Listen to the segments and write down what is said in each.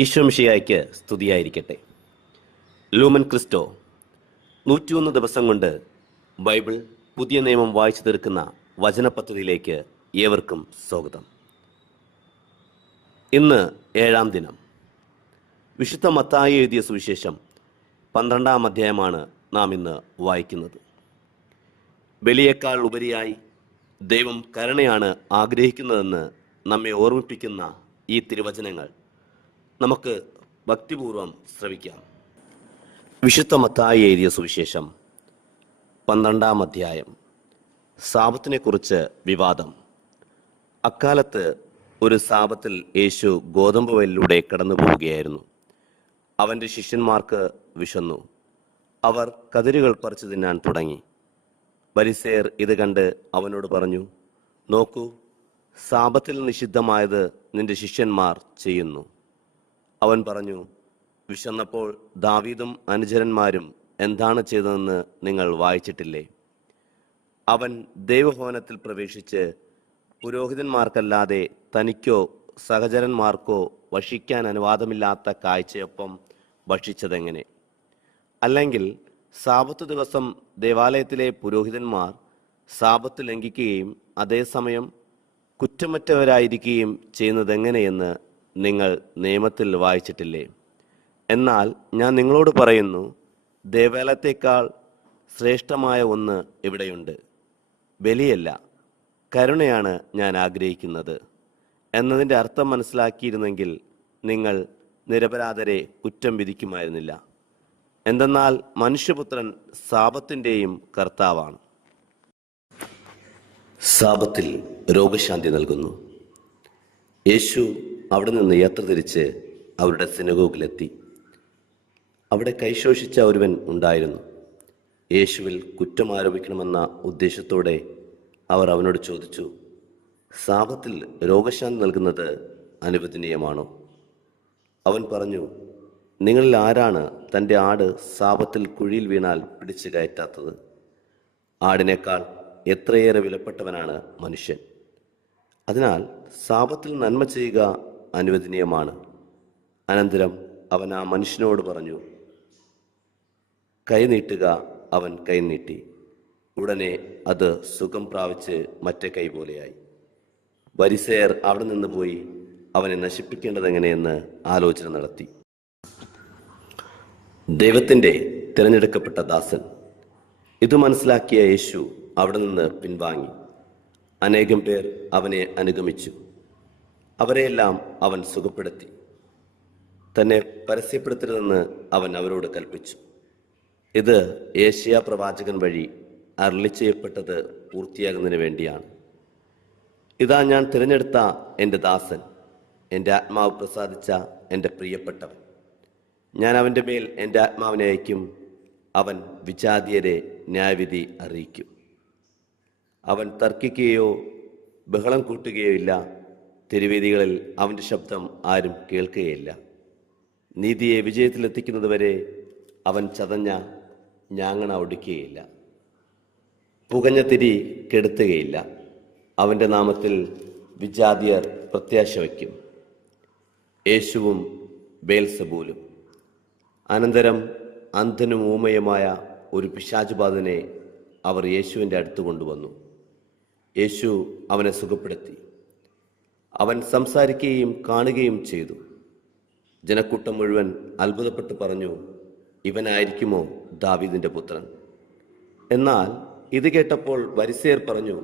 ഈശോ മിശിഹായ്ക്ക് സ്തുതിയായിരിക്കട്ടെ. Lumen Cristo 101 ദിവസം കൊണ്ട് ബൈബിൾ പുതിയ നിയമം വായിച്ചു തീർക്കുന്ന വചന പദ്ധതിയിലേക്ക് ഏവർക്കും സ്വാഗതം. ഇന്ന് 7-ാം ദിനം. വിശുദ്ധ മത്തായി എഴുതിയ സുവിശേഷം 12-ാം അധ്യായമാണ് നാം ഇന്ന് വായിക്കുന്നത്. ബലിയേക്കാൾ ഉപരിയായി ദൈവം കരുണയാണ് ആഗ്രഹിക്കുന്നതെന്ന് നമ്മെ ഓർമ്മിപ്പിക്കുന്ന ഈ തിരുവചനങ്ങൾ നമുക്ക് ഭക്തിപൂർവം ശ്രവിക്കാം. വിശുദ്ധ മത്തായി എഴുതിയ സുവിശേഷം 12-ാം അധ്യായം. സാബത്തിനെക്കുറിച്ച് വിവാദം. അക്കാലത്ത് ഒരു സാബത്തിൽ യേശു ഗോതമ്പ് വയലിലൂടെ കടന്നു പോവുകയായിരുന്നു. അവൻ്റെ ശിഷ്യന്മാർക്ക് വിശന്നു. അവർ കതിരുകൾ പറിച്ചു തിന്നാൻ തുടങ്ങി. ഫരിസേയർ ഇത് കണ്ട് അവനോട് പറഞ്ഞു, നോക്കൂ, സാബത്തിൽ നിഷിദ്ധമായത് നിന്റെ ശിഷ്യന്മാർ ചെയ്യുന്നു. അവൻ പറഞ്ഞു, വിശന്നപ്പോൾ ദാവീദും അനുചരന്മാരും എന്താണ് ചെയ്തതെന്ന് നിങ്ങൾ വായിച്ചിട്ടില്ലേ? അവൻ ദൈവഭവനത്തിൽ പ്രവേശിച്ച് പുരോഹിതന്മാർക്കല്ലാതെ തനിക്കോ സഹചരന്മാർക്കോ ഭക്ഷിക്കാൻ അനുവാദമില്ലാത്ത കാഴ്ചയൊപ്പം ഭക്ഷിച്ചതെങ്ങനെ? അല്ലെങ്കിൽ സാബത്ത് ദിവസം ദേവാലയത്തിലെ പുരോഹിതന്മാർ സാബത്ത് ലംഘിക്കുകയും അതേസമയം കുറ്റമറ്റവരായിരിക്കുകയും ചെയ്യുന്നതെങ്ങനെയെന്ന് നിങ്ങൾ നിയമത്തിൽ വായിച്ചിട്ടില്ലേ? എന്നാൽ ഞാൻ നിങ്ങളോട് പറയുന്നു, ദേവാലയത്തേക്കാൾ ശ്രേഷ്ഠമായ ഒന്ന് ഇവിടെയുണ്ട്. ബലിയല്ല, കരുണയാണ് ഞാൻ ആഗ്രഹിക്കുന്നത് എന്നതിൻ്റെ അർത്ഥം മനസ്സിലാക്കിയിരുന്നെങ്കിൽ നിങ്ങൾ നിരപരാധരെ കുറ്റം വിധിക്കുമായിരുന്നില്ല. എന്തെന്നാൽ മനുഷ്യപുത്രൻ സാബത്തിൻ്റെയും കർത്താവാണ്. സാബത്തിൽ രോഗശാന്തി നൽകുന്നു. യേശു അവിടെ നിന്ന് യാത്ര തിരിച്ച് അവരുടെ സിനഗോഗിലെത്തി. അവിടെ കൈശോഷിച്ച ഒരുവൻ ഉണ്ടായിരുന്നു. യേശുവിൽ കുറ്റം ആരോപിക്കണമെന്ന ഉദ്ദേശത്തോടെ അവർ അവനോട് ചോദിച്ചു, സാബത്തിൽ രോഗശാന്തി നൽകുന്നത് അനുവദനീയമാണോ? അവൻ പറഞ്ഞു, നിങ്ങളിൽ ആരാണ് തൻ്റെ ആട് സാബത്തിൽ കുഴിയിൽ വീണാൽ പിടിച്ചു കയറ്റാത്തത്? ആടിനേക്കാൾ എത്രയേറെ വിലപ്പെട്ടവനാണ് മനുഷ്യൻ. അതിനാൽ സാബത്തിൽ നന്മ ചെയ്യുക അനുവദനീയമാണ്. അനന്തരം അവൻ ആ മനുഷ്യനോട് പറഞ്ഞു, കൈ നീട്ടുക. അവൻ കൈ നീട്ടി. ഉടനെ അത് സുഖം പ്രാപിച്ച് മറ്റേ കൈ പോലെയായി. ഫരിസേയർ അവിടെ നിന്ന് പോയി അവനെ നശിപ്പിക്കേണ്ടതെങ്ങനെയെന്ന് ആലോചന നടത്തി. ദൈവത്തിൻ്റെ തിരഞ്ഞെടുക്കപ്പെട്ട ദാസൻ. ഇത് മനസ്സിലാക്കിയ യേശു അവിടെ നിന്ന് പിൻവാങ്ങി. അനേകം പേർ അവനെ അനുഗമിച്ചു. അവരെയെല്ലാം അവൻ സുഖപ്പെടുത്തി. തന്നെ പരസ്യപ്പെടുത്തരുതെന്ന് അവൻ അവരോട് കൽപ്പിച്ചു. ഇത് യേശയ്യാ പ്രവാചകൻ വഴി അരുളി ചെയ്യപ്പെട്ടത് പൂർത്തിയാകുന്നതിന് വേണ്ടിയാണ്. ഇതാ ഞാൻ തിരഞ്ഞെടുത്ത എൻ്റെ ദാസൻ, എൻ്റെ ആത്മാവ് പ്രസാദിച്ച എൻ്റെ പ്രിയപ്പെട്ടവൻ. ഞാൻ അവൻ്റെ മേൽ എൻ്റെ ആത്മാവിനെ അയക്കും. അവൻ വിജാതീയരെ ന്യായവിധി അറിയിക്കും. അവൻ തർക്കിക്കുകയോ ബഹളം കൂട്ടുകയോ ഇല്ല. തെരുവേദികളിൽ അവൻ്റെ ശബ്ദം ആരും കേൾക്കുകയില്ല. നീതിയെ വിജയത്തിലെത്തിക്കുന്നതുവരെ അവൻ ചതഞ്ഞ ഞാങ്ങണ ഒടിക്കുകയില്ല. പുകഞ്ഞ തിരി കെടുത്തുകയില്ല. അവൻ്റെ നാമത്തിൽ വിജാതിയർ പ്രത്യാശ വയ്ക്കും. യേശുവും ബേൽസബൂലും. അനന്തരം അന്ധനും ഊമയുമായ ഒരു പിശാചുബാധനെ അവർ യേശുവിൻ്റെ അടുത്ത് കൊണ്ടുവന്നു. യേശു അവനെ സുഖപ്പെടുത്തി. അവൻ സംസാരിക്കുകയും കാണുകയും ചെയ്തു. ജനക്കൂട്ടം മുഴുവൻ അത്ഭുതപ്പെട്ട് പറഞ്ഞു, ഇവനായിരിക്കുമോ ദാവീദിൻ്റെ പുത്രൻ? എന്നാൽ ഇത് കേട്ടപ്പോൾ ഫരിസേയർ പറഞ്ഞു,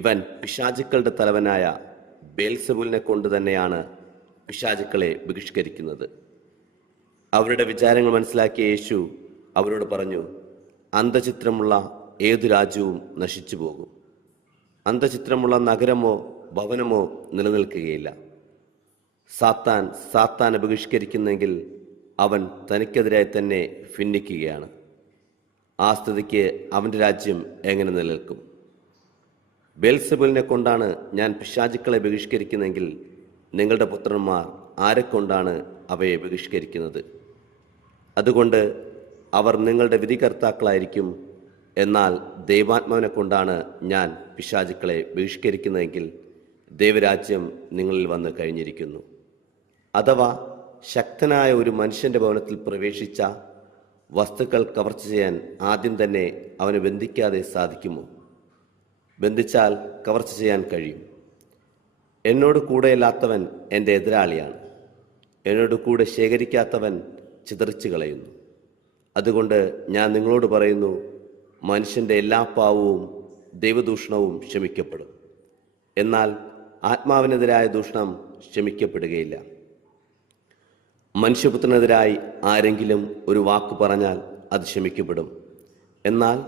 ഇവൻ പിശാചുക്കളുടെ തലവനായ ബേൽസെബൂലിനെ കൊണ്ട് തന്നെയാണ് പിശാചുക്കളെ ബഹിഷ്കരിക്കുന്നത്. അവരുടെ വിചാരങ്ങൾ മനസ്സിലാക്കിയ യേശു അവരോട് പറഞ്ഞു, അന്തചിത്രമുള്ള ഏതു രാജ്യവും നശിച്ചു പോകും. അന്തചിത്രമുള്ള നഗരമോ ഭവനമോ നിലനിൽക്കുകയില്ല. സാത്താനെ ബഹിഷ്കരിക്കുന്നെങ്കിൽ അവൻ തനിക്കെതിരായി തന്നെ ഭിന്നിക്കുകയാണ്. ആ സ്ഥിതിക്ക് അവൻ്റെ രാജ്യം എങ്ങനെ നിലനിൽക്കും? ബേൽസെബൂലിനെ കൊണ്ടാണ് ഞാൻ പിശാചുക്കളെ ബഹിഷ്കരിക്കുന്നെങ്കിൽ നിങ്ങളുടെ പുത്രന്മാർ ആരെക്കൊണ്ടാണ് അവയെ ബഹിഷ്കരിക്കുന്നത്? അതുകൊണ്ട് അവർ നിങ്ങളുടെ വിധികർത്താക്കളായിരിക്കും. എന്നാൽ ദൈവാത്മാവിനെ കൊണ്ടാണ് ഞാൻ പിശാചുക്കളെ ബഹിഷ്കരിക്കുന്നതെങ്കിൽ ദൈവരാജ്യം നിങ്ങളിൽ വന്ന് കഴിഞ്ഞിരിക്കുന്നു. അഥവാ ശക്തനായ ഒരു മനുഷ്യൻ്റെ ഭവനത്തിൽ പ്രവേശിച്ച വസ്തുക്കൾ കവർച്ച ചെയ്യാൻ ആദ്യം തന്നെ അവനെ ബന്ധിക്കാതെ സാധിക്കുമോ? ബന്ധിച്ചാൽ കവർച്ച ചെയ്യാൻ കഴിയും. എന്നോട് കൂടെയല്ലാത്തവൻ എൻ്റെ എതിരാളിയാണ്. എന്നോട് കൂടെ ശേഖരിക്കാത്തവൻ ചിതറിച്ചു കളയുന്നു. അതുകൊണ്ട് ഞാൻ നിങ്ങളോട് പറയുന്നു, മനുഷ്യൻ്റെ എല്ലാ പാവവും ദൈവദൂഷണവും ക്ഷമിക്കപ്പെടും, എന്നാൽ ആത്മാവിനെതിരായ ദൂഷണം ക്ഷമിക്കപ്പെടുകയില്ല. മനുഷ്യപുത്രനെതിരായി ആരെങ്കിലും ഒരു വാക്ക് പറഞ്ഞാൽ അത് ക്ഷമിക്കപ്പെടും, എന്നാൽ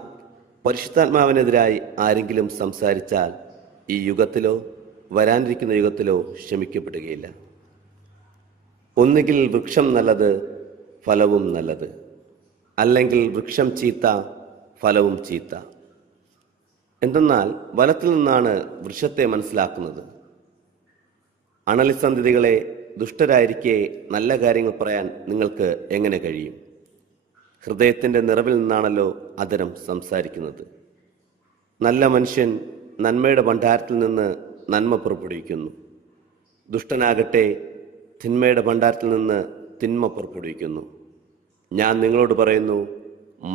പരിശുദ്ധാത്മാവിനെതിരായി ആരെങ്കിലും സംസാരിച്ചാൽ ഈ യുഗത്തിലോ വരാനിരിക്കുന്ന യുഗത്തിലോ ക്ഷമിക്കപ്പെടുകയില്ല. ഒന്നുകിൽ വൃക്ഷം നല്ലത്, ഫലവും നല്ലത്, അല്ലെങ്കിൽ വൃക്ഷം ചീത്ത, ഫലവും ചീത്ത. എന്തെന്നാൽ ഫലത്തിൽ നിന്നാണ് വൃക്ഷത്തെ മനസ്സിലാക്കുന്നത്. അണലിസന്ധതികളെ, ദുഷ്ടരായിരിക്കെ നല്ല കാര്യങ്ങൾ പറയാൻ നിങ്ങൾക്ക് എങ്ങനെ കഴിയും? ഹൃദയത്തിൻ്റെ നിറവിൽ നിന്നാണല്ലോ അധരം സംസാരിക്കുന്നത്. നല്ല മനുഷ്യൻ നന്മയുടെ ഭണ്ഡാരത്തിൽ നിന്ന് നന്മ പുറപ്പെടുവിക്കുന്നു. ദുഷ്ടനാകട്ടെ തിന്മയുടെ ഭണ്ഡാരത്തിൽ നിന്ന് തിന്മ പുറപ്പെടുവിക്കുന്നു. ഞാൻ നിങ്ങളോട് പറയുന്നു,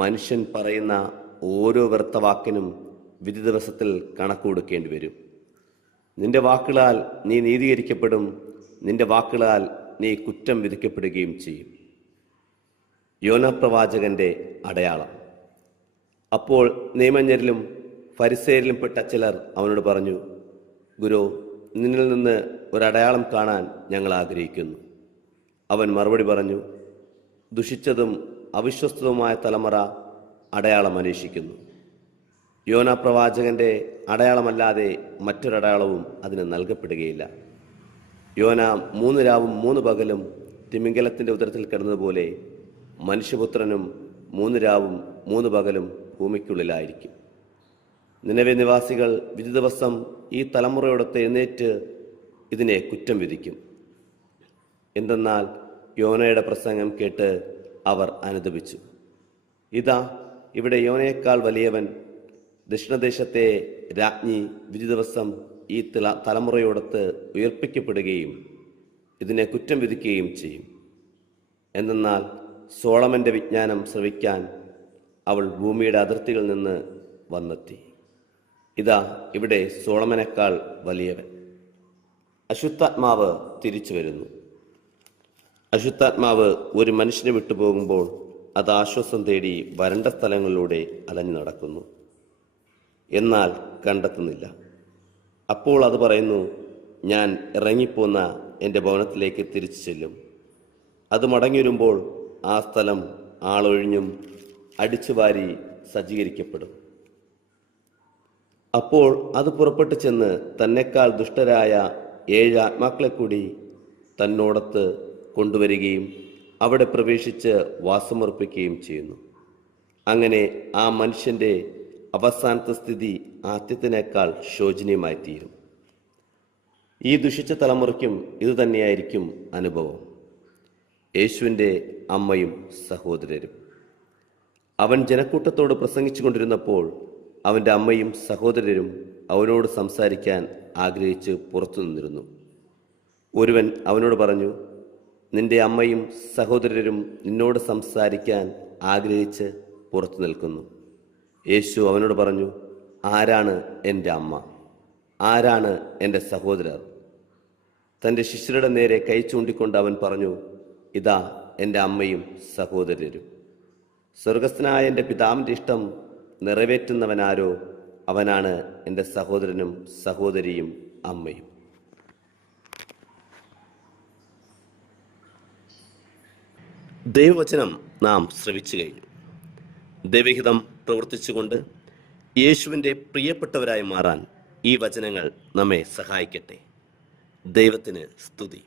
മനുഷ്യൻ പറയുന്ന ഓരോ വ്യർത്ഥ വാക്കിനും വിധി ദിവസത്തിൽ കണക്ക് കൊടുക്കേണ്ടി വരും. നിന്റെ വാക്കുകളാൽ നീ നീതീകരിക്കപ്പെടും, നിന്റെ വാക്കുകളാൽ നീ കുറ്റം വിധിക്കപ്പെടുകയും ചെയ്യും. യോനാ പ്രവാചകന്റെ അടയാളം. അപ്പോൾ നിയമജ്ഞരിലും ഫരിസേയരിലും പെട്ട ചിലർ അവനോട് പറഞ്ഞു, ഗുരു, നിന്നിൽ നിന്ന് ഒരടയാളം കാണാൻ ഞങ്ങൾ ആഗ്രഹിക്കുന്നു. അവൻ മറുപടി പറഞ്ഞു, ദുഷിച്ചതും അവിശ്വസ്തവുമായ തലമുറ അടയാളം അന്വേഷിക്കുന്നു. യോനാ പ്രവാചകന്റെ അടയാളമല്ലാതെ മറ്റൊരടയാളവും അതിന് നൽകപ്പെടുകയില്ല. യോന 3 രാവും 3 പകലും തിമിംഗലത്തിൻ്റെ ഉദരത്തിൽ കിടന്നതുപോലെ മനുഷ്യപുത്രനും 3 രാവും 3 പകലും ഭൂമിക്കുള്ളിലായിരിക്കും. നിനവെ നിവാസികൾ വിധി ദിവസം ഈ തലമുറയോടൊത്ത് എഴുന്നേറ്റ് ഇതിനെ കുറ്റം വിധിക്കും. എന്തെന്നാൽ യോനയുടെ പ്രസംഗം കേട്ട് അവർ അനുതപിച്ചു. ഇതാ, ഇവിടെ യോനയേക്കാൾ വലിയവൻ, ദക്ഷിണദേശത്തെ രാജ്ഞി, വിധി ദിവസം ഈ തലമുറയോടൊത്ത് ഉയർപ്പിക്കപ്പെടുകയും ഇതിനെ കുറ്റം വിധിക്കുകയും ചെയ്യും. എന്തെന്നാൽ സോളമൻ്റെ വിജ്ഞാനം ശ്രവിക്കാൻ അവൾ ഭൂമിയുടെ അതിർത്തികളിൽ നിന്ന് വന്നെത്തി. ഇതാ, ഇവിടെ സോളമനേക്കാൾ വലിയവൻ. അശുദ്ധാത്മാവ് തിരിച്ചു വരുന്നു. അശുദ്ധാത്മാവ് ഒരു മനുഷ്യനെ വിട്ടുപോകുമ്പോൾ അത് ആശ്വാസം തേടി വരണ്ട സ്ഥലങ്ങളിലൂടെ അലഞ്ഞു നടക്കുന്നു, എന്നാൽ കണ്ടെത്തുന്നില്ല. അപ്പോൾ അത് പറയുന്നു, ഞാൻ ഇറങ്ങിപ്പോന്ന എൻ്റെ ഭവനത്തിലേക്ക് തിരിച്ചു ചെല്ലും. അത് മടങ്ങി വരുമ്പോൾ ആ സ്ഥലം ആളൊഴിഞ്ഞും അടിച്ചുവാരി സജ്ജീകരിക്കപ്പെടും. അപ്പോൾ അത് പുറപ്പെട്ടു ചെന്ന് തന്നെക്കാൾ ദുഷ്ടരായ 7 ആത്മാക്കളെ കൂടി തന്നോടത്ത് കൊണ്ടുവരികയും അവിടെ പ്രവേശിച്ച് വാസമുറപ്പിക്കുകയും ചെയ്യുന്നു. അങ്ങനെ ആ മനുഷ്യൻ്റെ അവസാനത്തെ സ്ഥിതി ആദ്യത്തിനേക്കാൾ ശോചനീയമായി തീരും. ഈ ദുഷിച്ച തലമുറയ്ക്കും ഇതുതന്നെയായിരിക്കും അനുഭവം. യേശുവിൻ്റെ അമ്മയും സഹോദരരും. അവൻ ജനക്കൂട്ടത്തോട് പ്രസംഗിച്ചു കൊണ്ടിരുന്നപ്പോൾ അവൻ്റെ അമ്മയും സഹോദരരും അവനോട് സംസാരിക്കാൻ ആഗ്രഹിച്ച് പുറത്തു നിന്നിരുന്നു. ഒരുവൻ അവനോട് പറഞ്ഞു, നിന്റെ അമ്മയും സഹോദരരും നിന്നോട് സംസാരിക്കാൻ ആഗ്രഹിച്ച് പുറത്തു നിൽക്കുന്നു. യേശു അവനോട് പറഞ്ഞു, ആരാണ് എൻ്റെ അമ്മ? ആരാണ് എൻ്റെ സഹോദരർ? തൻ്റെ ശിഷ്യരുടെ നേരെ കൈ ചൂണ്ടിക്കൊണ്ട് അവൻ പറഞ്ഞു, ഇതാ എൻ്റെ അമ്മയും സഹോദരരും. സ്വർഗസ്ഥനായ എൻ്റെ പിതാവിൻ്റെ ഇഷ്ടം നിറവേറ്റുന്നവനാരോ അവനാണ് എൻ്റെ സഹോദരനും സഹോദരിയും അമ്മയും. ദൈവവചനം നാം ശ്രവിച്ചു കഴിഞ്ഞു. ദൈവഹിതം പ്രവർത്തിച്ചുകൊണ്ട് യേശുവിൻ്റെ പ്രിയപ്പെട്ടവരായി മാറാൻ ഈ വചനങ്ങൾ നമ്മെ സഹായിക്കട്ടെ. ദൈവത്തിന് സ്തുതി.